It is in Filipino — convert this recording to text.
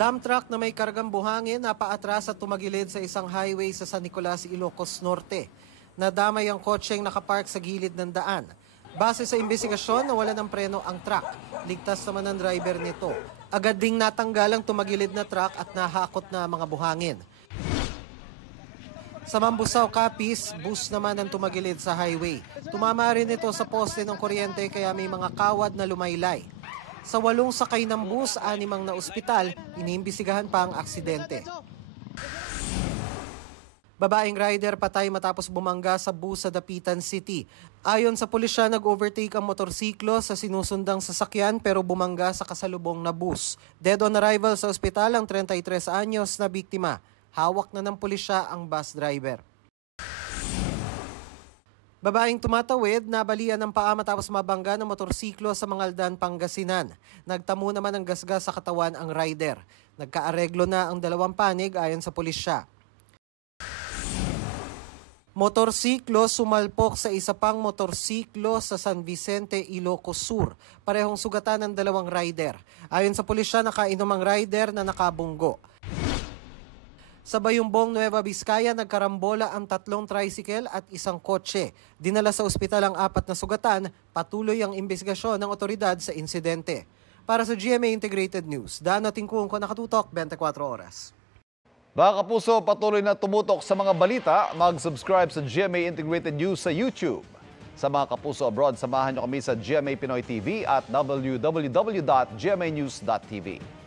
Dump truck na may kargang buhangin na paatras at tumagilid sa isang highway sa San Nicolas, Ilocos Norte. Nadamay ang kotseng nakapark sa gilid ng daan. Base sa investigasyon, nawala ng preno ang truck. Ligtas naman ang driver nito. Agad ding natanggal ang tumagilid na truck at nahakot na mga buhangin. Sa Mambusaw, Capiz, bus naman ang tumagilid sa highway. Tumama rin ito sa poste ng kuryente kaya may mga kawad na lumaylay. Sa 8 sakay ng bus, 6 ang naospital, iniimbestigahan pa ang aksidente. Babaeng rider patay matapos bumangga sa bus sa Dapitan City. Ayon sa pulisya, nag-overtake ang motorsiklo sa sinusundang sasakyan pero bumangga sa kasalubong na bus. Dead on arrival sa ospital ang 33 anyos na biktima. Hawak na ng pulisya ang bus driver. Babaeng tumatawid, nabalian ng paa matapos mabangga ng motorsiklo sa Mangaldan, Pangasinan. Nagtamo naman ng gasgas sa katawan ang rider. Nagkaareglo na ang 2 panig ayon sa pulisya. Motorsiklo sumalpok sa isa pang motorsiklo sa San Vicente, Ilocos Sur. Parehong sugatan ng 2 rider. Ayon sa pulisya, nakainom ang rider na nakabunggo. Sa Bayumbong, Nueva Vizcaya, nagkarambola ang 3 tricycle at 1 kotse. Dinala sa ospital ang 4 na sugatan, patuloy ang investigasyon ng otoridad sa insidente. Para sa GMA Integrated News, Dano Tingkung ko, nakatutok 24 oras. Mga kapuso, patuloy na tumutok sa mga balita, mag-subscribe sa GMA Integrated News sa YouTube. Sa mga kapuso abroad, samahan niyo kami sa GMA Pinoy TV at www.gmanews.tv.